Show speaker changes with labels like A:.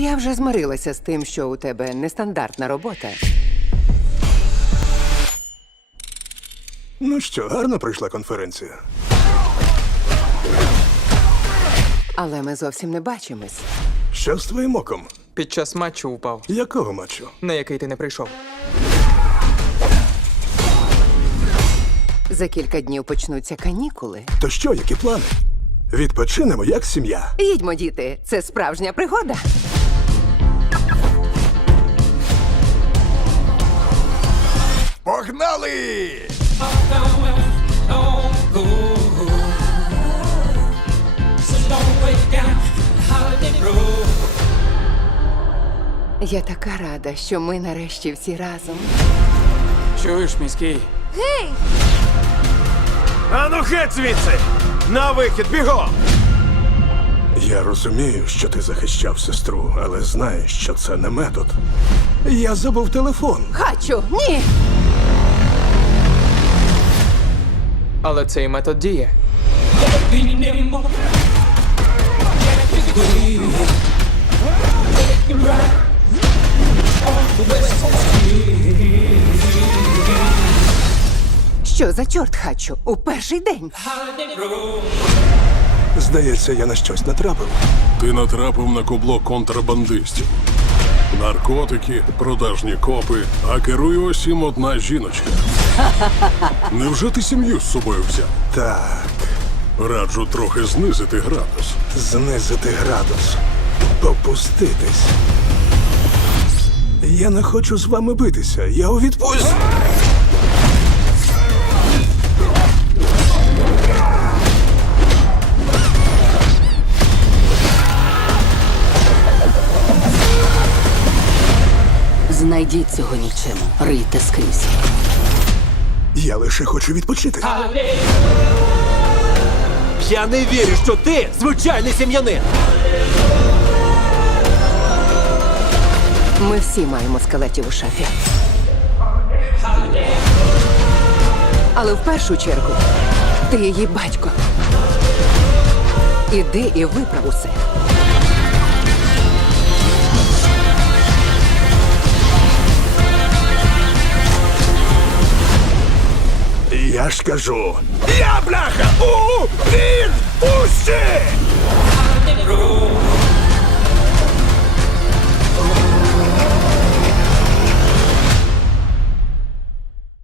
A: Я вже змирилася з тим, що у тебе нестандартна робота.
B: Ну що, гарно пройшла конференція?
A: Але ми зовсім не бачимось.
B: Що з твоїм оком?
C: Під час матчу упав,
B: Якого матчу?
C: на який ти не прийшов.
A: За кілька днів почнуться канікули.
B: То що, які плани? Відпочинемо як сім'я.
A: Їдьмо, діти, це справжня пригода.
B: Погнали!
A: Я така рада, що ми нарешті всі разом.
C: Чуєш, міський?
D: Ану геть звідси! На вихід, бігом!
B: Я розумію, що ти захищав сестру, але знаєш, що це не метод. Я забув телефон.
A: Хачу, ні!
C: Але цей метод діє.
A: Що за чорт, Хачу? У перший день.
B: Здається, я на щось натрапив.
E: Ти натрапив на кубло контрабандистів. Наркотики, продажні копи, а керує усім одна жіночка. Невже ти сім'ю з собою взяв?
B: Так,
E: Раджу трохи знизити градус.
B: знизити градус. Попуститись. Я не хочу з вами битися. Я у відпустці.
F: Знайдіть цього нічим, рийте скрізь.
B: Я лише хочу відпочити.
D: Я не вірю, що ти звичайний сім'янин!
A: Ми всі маємо скелетів у шафі. Але в першу чергу ти її батько. Іди і виправ усе.
B: Я ж кажу. Я, бляха, у відпустці!